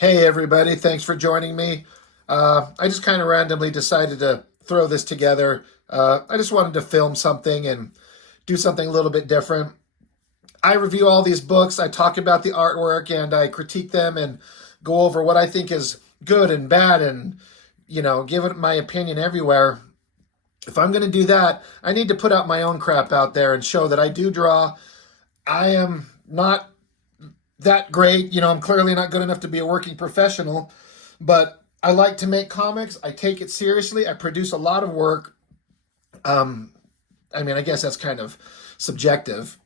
Hey everybody, thanks for joining me. I just kind of randomly decided to throw this together. I just wanted to film something and do something a little bit different. I review all these books, I talk about the artwork, and I critique them and go over what I think is good and bad and, give it my opinion everywhere. If I'm going to do that, I need to put out my own crap out there and show that I do draw. I am not that great. I'm clearly not good enough to be a working professional, but I like to make comics. I take it seriously. I produce a lot of work. Um, I guess that's kind of subjective.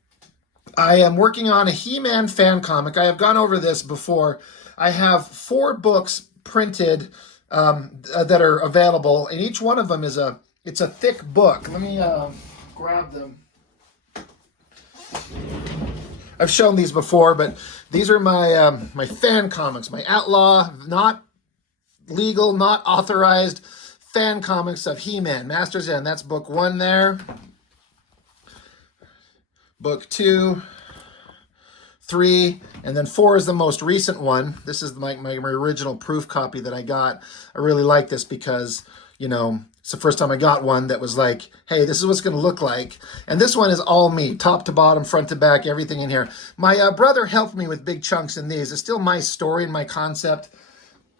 I am working on a He-Man fan comic. I have gone over this before. I have 4 books printed that are available, and each one of them it's a thick book. Let me grab them. I've shown these before, but these are my fan comics, my outlaw, not legal, not authorized fan comics of He-Man, Masters End. That's book 1 there. Book 2, 3, and then 4 is the most recent one. This is my original proof copy that I got. I really like this because, it's the first time I got one that was like, hey, this is what's going to look like. And this one is all me, top to bottom, front to back, everything in here. My brother helped me with big chunks in these. It's still my story and my concept,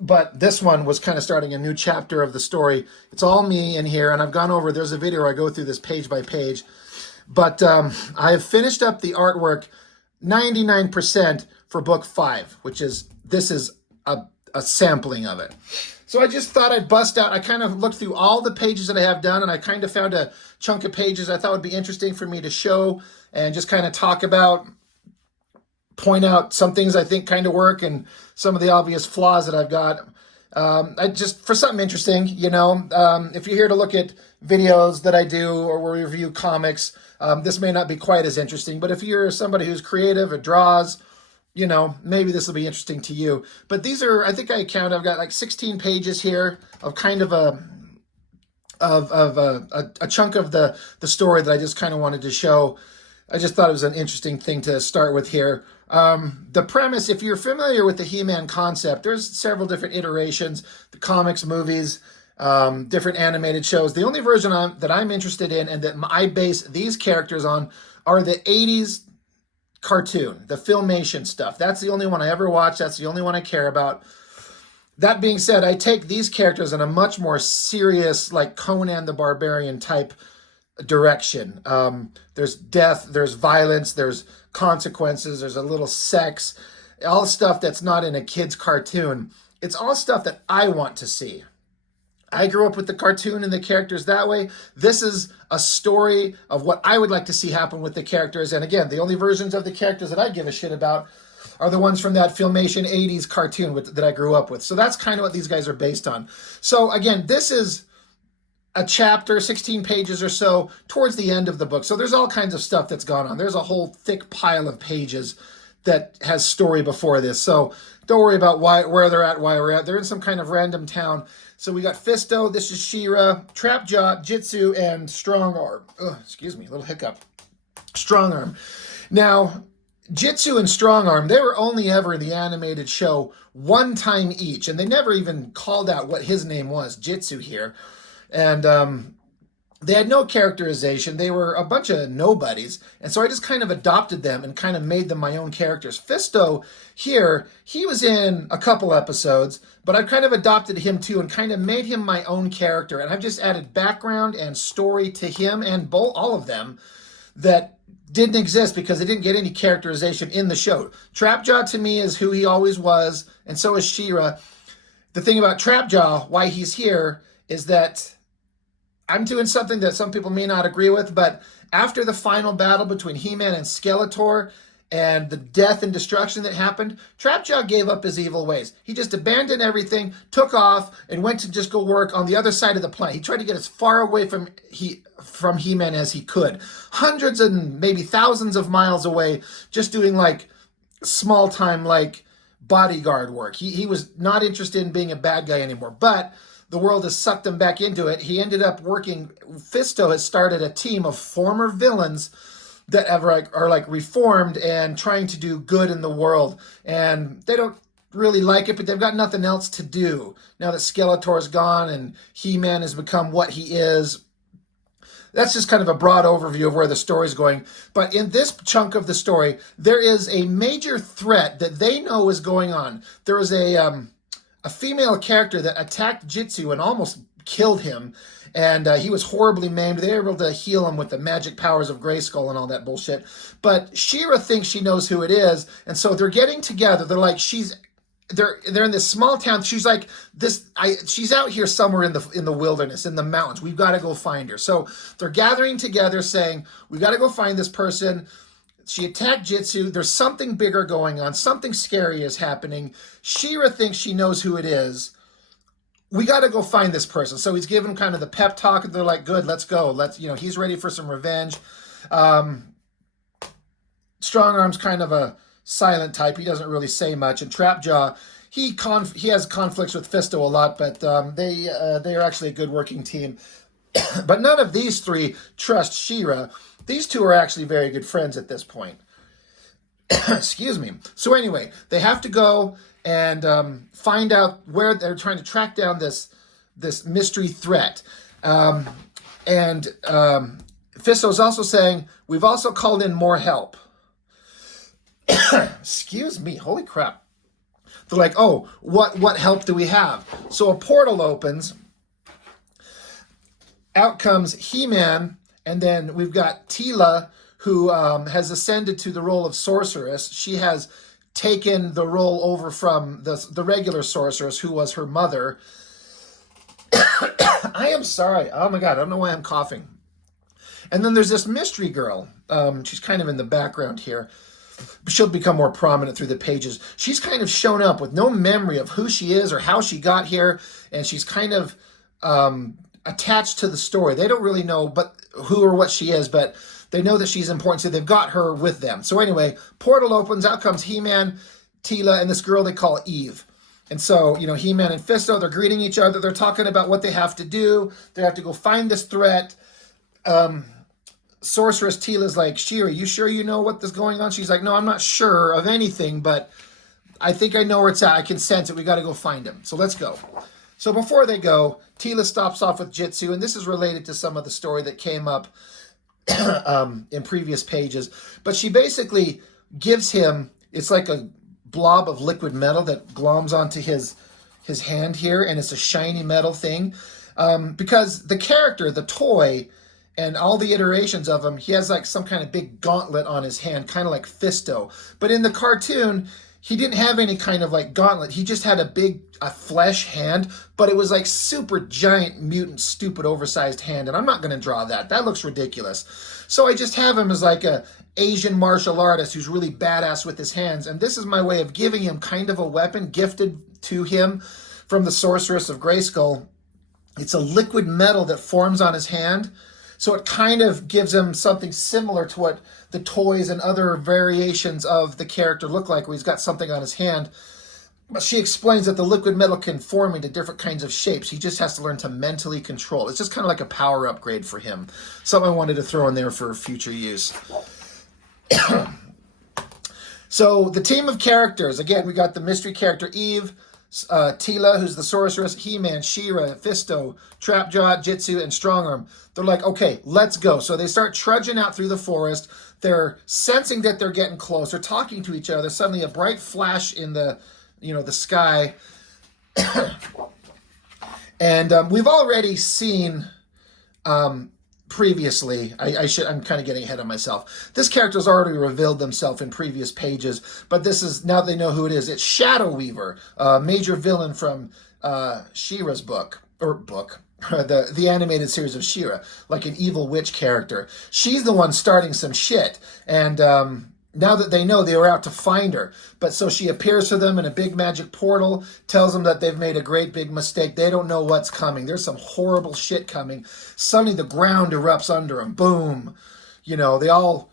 but this one was kind of starting a new chapter of the story. It's all me in here, and I've gone over, there's a video where I go through this page by page. But I have finished up the artwork 99% for book 5, this is a sampling of it. So I just thought I'd bust out. I kind of looked through all the pages that I have done, and I kind of found a chunk of pages I thought would be interesting for me to show and just kind of talk about, point out some things I think kind of work and some of the obvious flaws that I've got. I just, for something interesting, if you're here to look at videos that I do or review comics, this may not be quite as interesting, but if you're somebody who's creative or draws, maybe this will be interesting to you. But these are, I think I've got like 16 pages here of kind of a chunk of the story that I just kind of wanted to show. I just thought it was an interesting thing to start with here. The premise, if you're familiar with the He-Man concept, there's several different iterations, the comics, movies, different animated shows. The only version that I'm interested in and that I base these characters on are the 80s cartoon, the Filmation stuff. That's the only one I ever watched. That's the only one I care about. That being said, I take these characters in a much more serious, like Conan the Barbarian type direction. There's death, there's violence, there's consequences, there's a little sex, all stuff that's not in a kid's cartoon. It's all stuff that I want to see. I grew up with the cartoon and the characters that way. This is a story of what I would like to see happen with the characters. And again, the only versions of the characters that I give a shit about are the ones from that Filmation 80s cartoon that I grew up with. So that's kind of what these guys are based on. So again, this is a chapter, 16 pages or so, towards the end of the book. So there's all kinds of stuff that's gone on. There's a whole thick pile of pages that has story before this. So don't worry about where they're at, why we're at. They're in some kind of random town. So we got Fisto, this is She-Ra, Trapjaw, Jitsu, and Strongarm. Excuse me, a little hiccup. Strongarm. Now, Jitsu and Strongarm, they were only ever in the animated show one time each, and they never even called out what his name was, Jitsu here. And they had no characterization. They were a bunch of nobodies. And so I just kind of adopted them and kind of made them my own characters. Fisto here, he was in a couple episodes, but I've kind of adopted him too and kind of made him my own character. And I've just added background and story to him and all of them that didn't exist because they didn't get any characterization in the show. Trapjaw to me is who he always was, and so is She-Ra. The thing about Trapjaw, why he's here, is that I'm doing something that some people may not agree with, but after the final battle between He-Man and Skeletor and the death and destruction that happened, Trapjaw gave up his evil ways. He just abandoned everything, took off, and went to just go work on the other side of the planet. He tried to get as far away from He-Man as he could. Hundreds and maybe thousands of miles away, just doing like small-time like bodyguard work. He was not interested in being a bad guy anymore, but the world has sucked him back into it. He ended up working, Fisto has started a team of former villains that are like reformed and trying to do good in the world. And they don't really like it, but they've got nothing else to do now that Skeletor's gone and He-Man has become what he is. That's just kind of a broad overview of where the story's going. But in this chunk of the story, there is a major threat that they know is going on. There is a female character that attacked Jitsu and almost killed him, and he was horribly maimed. They were able to heal him with the magic powers of Grayskull and all that bullshit. But She-Ra thinks she knows who it is, and so they're getting together. They're like, they're in this small town. She's like she's out here somewhere in the wilderness, in the mountains. We've got to go find her. So they're gathering together saying, we've got to go find this person. She attacked Jitsu. There's something bigger going on. Something scary is happening. She-Ra thinks she knows who it is. We got to go find this person. So he's giving kind of the pep talk, and they're like, good, let's go. He's ready for some revenge. Strong Arm's kind of a silent type. He doesn't really say much. And Trapjaw, he has conflicts with Fisto a lot, but they are actually a good working team. But none of these three trust She-Ra. These two are actually very good friends at this point. Excuse me. So anyway, they have to go and find out where they're trying to track down this mystery threat. And Fisto's also saying, we've also called in more help. Excuse me, holy crap. They're like, oh, what help do we have? So a portal opens. Out comes He-Man, and then we've got Teela, who has ascended to the role of sorceress. She has taken the role over from the regular sorceress, who was her mother. I am sorry. Oh my God, I don't know why I'm coughing. And then there's this mystery girl. She's kind of in the background here. She'll become more prominent through the pages. She's kind of shown up with no memory of who she is or how she got here, and she's kind of attached to the story. They don't really know who or what she is, but they know that she's important, so they've got her with them. So anyway, portal opens, out comes He-Man, Teela, and this girl they call Eve. And so, He-Man and Fisto, they're greeting each other. They're talking about what they have to do. They have to go find this threat. Sorceress Teela's like, She-Ra, you sure you know what is going on? She's like, no, I'm not sure of anything, but I think I know where it's at. I can sense it. We got to go find him. So let's go. So before they go, Teela stops off with Jitsu, and this is related to some of the story that came up in previous pages. But she basically gives him, it's like a blob of liquid metal that gloms onto his hand here, and it's a shiny metal thing. Because the character, the toy, and all the iterations of him, he has like some kind of big gauntlet on his hand, kind of like Fisto. But in the cartoon, he didn't have any kind of like gauntlet. He just had a flesh hand, but it was like super giant, mutant, stupid, oversized hand. And I'm not going to draw that. That looks ridiculous. So I just have him as like a Asian martial artist who's really badass with his hands. And this is my way of giving him kind of a weapon gifted to him from the Sorceress of Grayskull. It's a liquid metal that forms on his hand. So it kind of gives him something similar to what the toys and other variations of the character look like, where he's got something on his hand. But she explains that the liquid metal can form into different kinds of shapes. He just has to learn to mentally control. It's just kind of like a power upgrade for him. Something I wanted to throw in there for future use. So the team of characters, again, we got the mystery character Eve, Teela, who's the sorceress, He-Man, She-Ra, Fisto, Trapjaw, Jitsu, and Strongarm. They're like, okay, let's go. So they start trudging out through the forest. They're sensing that they're getting close. They're talking to each other. Suddenly a bright flash in the sky. And we've already seen previously, I'm kind of getting ahead of myself. This character's already revealed themselves in previous pages, but this is, now they know who it is. It's Shadow Weaver, a major villain from She-Ra's book, the animated series of She-Ra, like an evil witch character. She's the one starting some shit, and now that they know, they were out to find her. But so she appears to them in a big magic portal, tells them that they've made a great big mistake. They don't know what's coming. There's some horrible shit coming. Suddenly the ground erupts under them. Boom. They all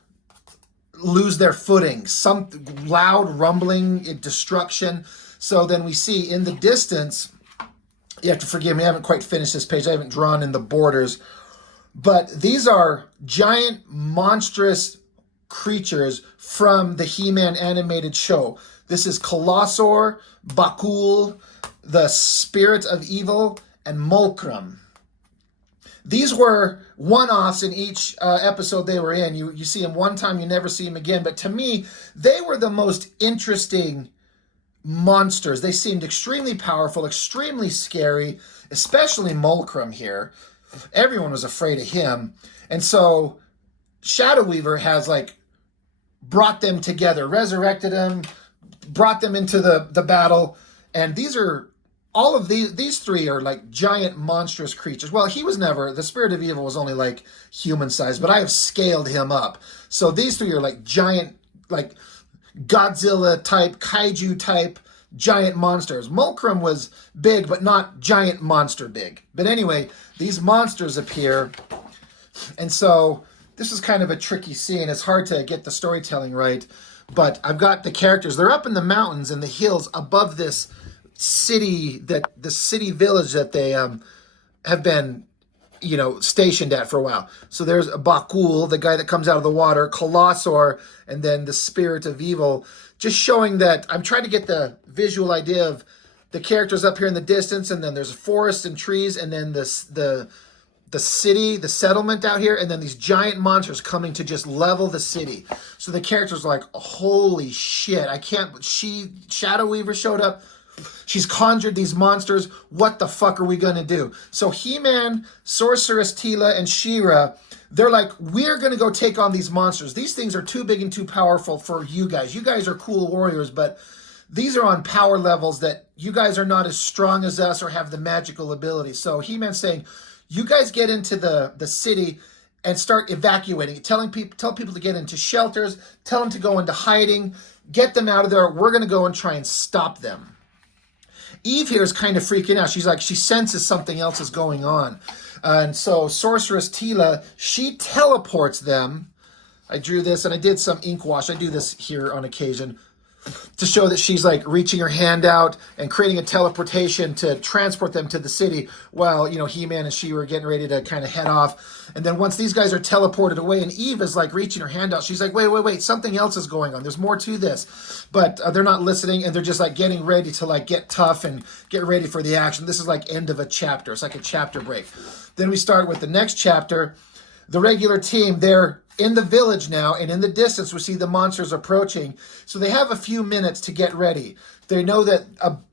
lose their footing. Some loud rumbling, destruction. So then we see in the distance, you have to forgive me, I haven't quite finished this page. I haven't drawn in the borders. But these are giant, monstrous creatures from the He-Man animated show. This is Colossor, Bakul, the Spirit of Evil, and Mulcrum. These were one-offs in each episode they were in. You see them one time, you never see them again. But to me, they were the most interesting monsters. They seemed extremely powerful, extremely scary, especially Mulcrum here. Everyone was afraid of him. And so Shadow Weaver has like brought them together, resurrected them, brought them into the battle. And these are all of these three are like giant monstrous creatures. Well, he was never, the Spirit of Evil was only like human sized, but I have scaled him up. So these three are like giant, like Godzilla type, kaiju type, giant monsters. Mulcrum was big, but not giant monster big. But anyway, these monsters appear. And so this is kind of a tricky scene. It's hard to get the storytelling right, but I've got the characters. They're up in the mountains and the hills above this city, the city village that they have been, stationed at for a while. So there's Bakul, the guy that comes out of the water, Colossor, and then the Spirit of Evil, just showing that I'm trying to get the visual idea of the characters up here in the distance, and then there's a forest and trees, and then the city, the settlement out here, and then these giant monsters coming to just level the city. So the characters are like, holy shit, Shadow Weaver showed up. She's conjured these monsters. What the fuck are we going to do? So He-Man, Sorceress Teela, and She-Ra, they're like, we're going to go take on these monsters. These things are too big and too powerful for you guys. You guys are cool warriors, but these are on power levels that you guys are not as strong as us or have the magical ability. So He-Man's saying, you guys get into the city and start evacuating. Tell people to get into shelters. Tell them to go into hiding. Get them out of there. We're going to go and try and stop them. Eve here is kind of freaking out. She's like, she senses something else is going on. And so Sorceress Teela, she teleports them. I drew this and I did some ink wash. I do this here on occasion to show that she's like reaching her hand out and creating a teleportation to transport them to the city while, He-Man and She were getting ready to kind of head off. And then once these guys are teleported away and Eve is like reaching her hand out, she's like, wait, something else is going on. There's more to this. But they're not listening and they're just like getting ready to like get tough and get ready for the action. This is like end of a chapter. It's like a chapter break. Then we start with the next chapter. The regular team, they're in the village now, and in the distance we see the monsters approaching. So they have a few minutes to get ready. They know that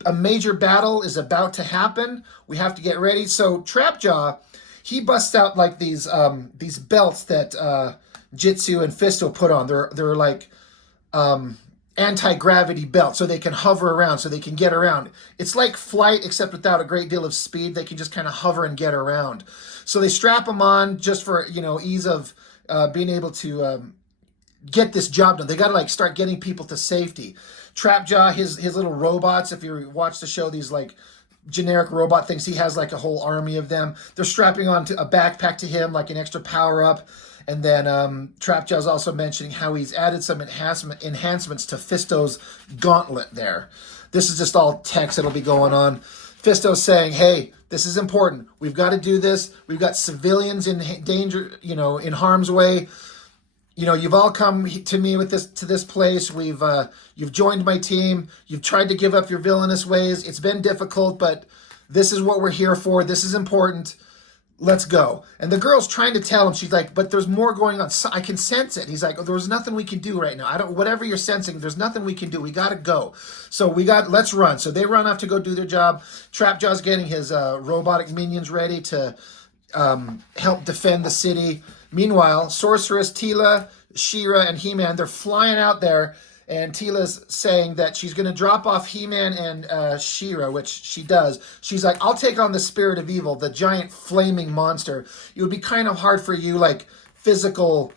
a major battle is about to happen. We have to get ready. So Trapjaw, he busts out like these belts that Jitsu and Fisto put on. They're like anti-gravity belts, so they can hover around, so they can get around. It's like flight, except without a great deal of speed. They can just kind of hover and get around. So they strap them on just for ease of being able to get this job done. They got to like start getting people to safety. Trapjaw, his little robots, if you watch the show, these like generic robot things, he has like a whole army of them. They're strapping on to a backpack to him, like an extra power up. And then Trapjaw's also mentioning how he's added some enhancements to Fisto's gauntlet there. This is just all text that'll be going on. Fisto's saying, hey, this is important. We've got to do this. We've got civilians in danger, in harm's way. You've all come to me to this place. You've joined my team. You've tried to give up your villainous ways. It's been difficult, but this is what we're here for. This is important. Let's go. And the girl's trying to tell him, she's like, but there's more going on. I can sense it. He's like, oh, there's nothing we can do right now. Whatever you're sensing, there's nothing we can do. We got to go. So let's run. So they run off to go do their job. Trapjaw's getting his robotic minions ready to help defend the city. Meanwhile, Sorceress, Teela, She-Ra, and He-Man, they're flying out there. And Teela's saying that she's going to drop off He-Man and She-Ra, which she does. She's like, I'll take on the Spirit of Evil, the giant flaming monster. It would be kind of hard for you, like, physical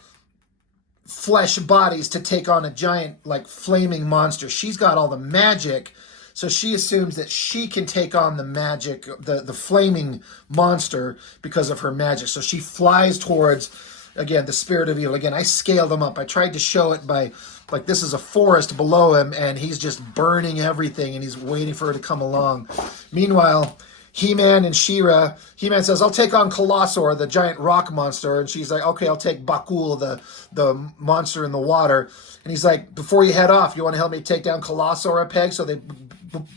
flesh bodies to take on a giant, like, flaming monster. She's got all the magic, so she assumes that she can take on the magic, the flaming monster because of her magic. So she flies towards, again, the Spirit of Evil. Again, I scaled them up. I tried to show it by... like this is a forest below him and he's just burning everything and he's waiting for her to come along. Meanwhile, He-Man and She-Ra. He-Man says, I'll take on Colossor, the giant rock monster. And she's like, okay, I'll take Bakul, the monster in the water. And he's like, before you head off, you want to help me take down Colossor a peg? So they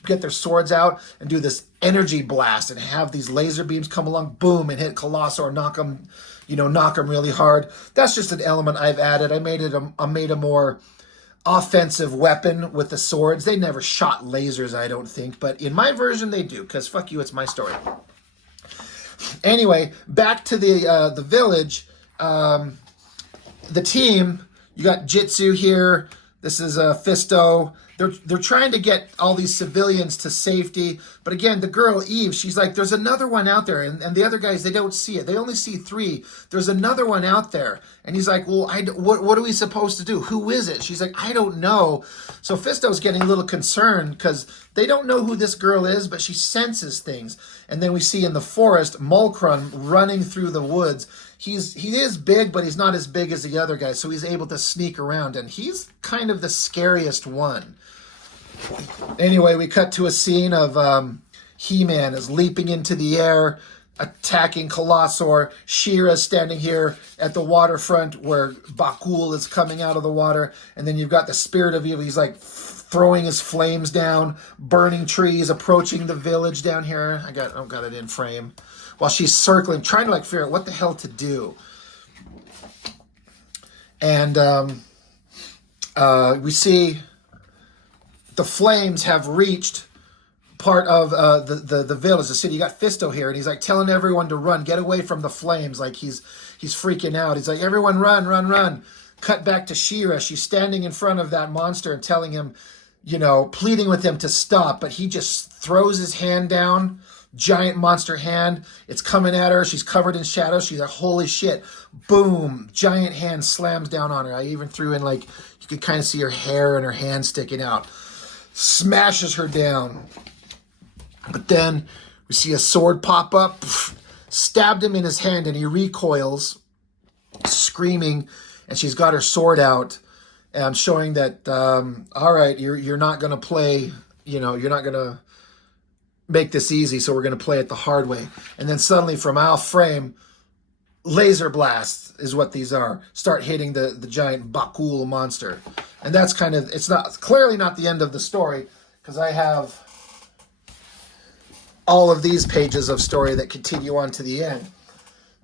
get their swords out and do this energy blast and have these laser beams come along, boom, and hit Colossor, knock him really hard. That's just an element I've added. I made a more offensive weapon with the swords. They never shot lasers, I don't think, but in my version they do, because fuck you, it's my story. Anyway, back to the village. The team, you got Jitsu here. This is Fisto. They're trying to get all these civilians to safety. But again, the girl, Eve, she's like, there's another one out there. And the other guys, they don't see it. They only see 3. There's another one out there. And he's like, well, what are we supposed to do? Who is it? She's like, I don't know. So Fisto's getting a little concerned because they don't know who this girl is, but she senses things. And then we see in the forest, Mulcrum running through the woods. He is big, but he's not as big as the other guys, so he's able to sneak around, and he's kind of the scariest one. Anyway, we cut to a scene of He-Man is leaping into the air, attacking Colossor. She-Ra's standing here at the waterfront where Bakul is coming out of the water, and then you've got the Spirit of Evil. He's like throwing his flames down, burning trees, approaching the village down here. I got it in frame. While she's circling, trying to like figure out what the hell to do. And we see the flames have reached part of the village, the city. You got Fisto here, and he's like telling everyone to run, get away from the flames. Like he's freaking out. He's like, everyone run, run, run. Cut back to She-Ra. She's standing in front of that monster and telling him, pleading with him to stop, but he just throws his hand down. Giant monster hand. It's coming at her. She's covered in shadow. She's like, holy shit. Boom. Giant hand slams down on her. I even threw in you could kind of see her hair and her hand sticking out. Smashes her down. But then we see a sword pop up. Stabbed him in his hand and he recoils, screaming, and she's got her sword out and showing that, all right, you're not going to play, you're not going to make this easy, so we're going to play it the hard way. And then suddenly from off frame, laser blasts is what these are. Start hitting the giant Bakul monster. And that's it's clearly not the end of the story, because I have all of these pages of story that continue on to the end.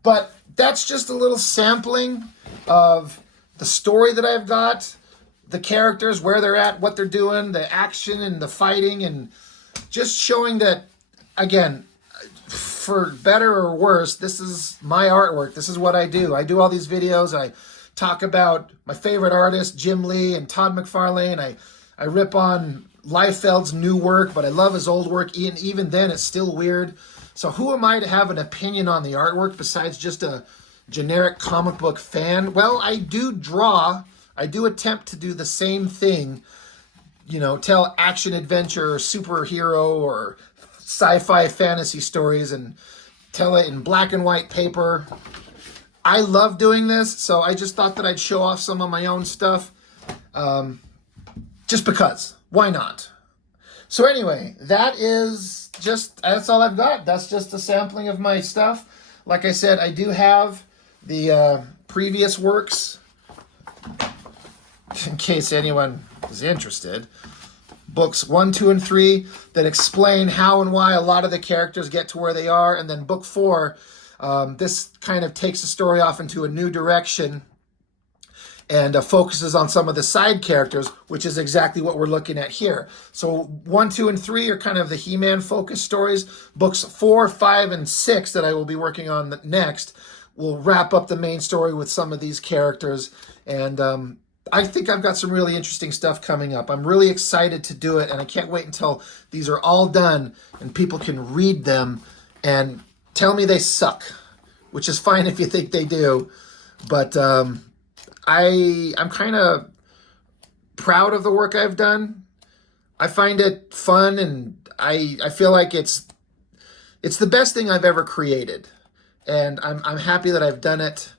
But that's just a little sampling of the story that I've got, the characters, where they're at, what they're doing, the action and the fighting, and just showing that, again, for better or worse, this is my artwork. This is what I do. I do all these videos. I talk about my favorite artists, Jim Lee and Todd McFarlane. I rip on Liefeld's new work, but I love his old work. Even then, it's still weird. So who am I to have an opinion on the artwork besides just a generic comic book fan? Well, I do draw. I do attempt to do the same thing, tell action, adventure, superhero, or sci-fi fantasy stories and tell it in black and white paper. I love doing this, so I just thought that I'd show off some of my own stuff. Just because. Why not? So anyway, that's all I've got. That's just a sampling of my stuff. Like I said, I do have the previous works, in case anyone is interested. Books 1, 2, and 3 that explain how and why a lot of the characters get to where they are. And then book 4, this kind of takes the story off into a new direction and focuses on some of the side characters, which is exactly what we're looking at here. So 1, 2, and 3 are kind of the He-Man focused stories. Books 4, 5, and 6 that I will be working on next will wrap up the main story with some of these characters. And I think I've got some really interesting stuff coming up. I'm really excited to do it, and I can't wait until these are all done and people can read them and tell me they suck, which is fine if you think they do. But I'm kind of proud of the work I've done. I find it fun, and I feel like it's the best thing I've ever created. And I'm happy that I've done it.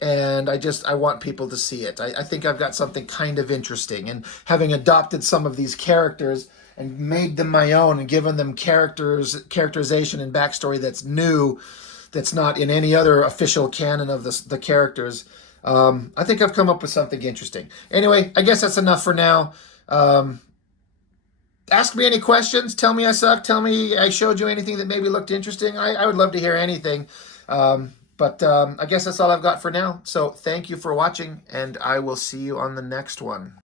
and I want people to see it. I think I've got something kind of interesting, and having adopted some of these characters and made them my own and given them characterization and backstory that's new, that's not in any other official canon of the characters. I think I've come up with something interesting. Anyway, I guess that's enough for now. Um, Ask me any questions. Tell me I suck. Tell me I showed you anything that maybe looked interesting. I would love to hear anything. But I guess that's all I've got for now. So thank you for watching, and I will see you on the next one.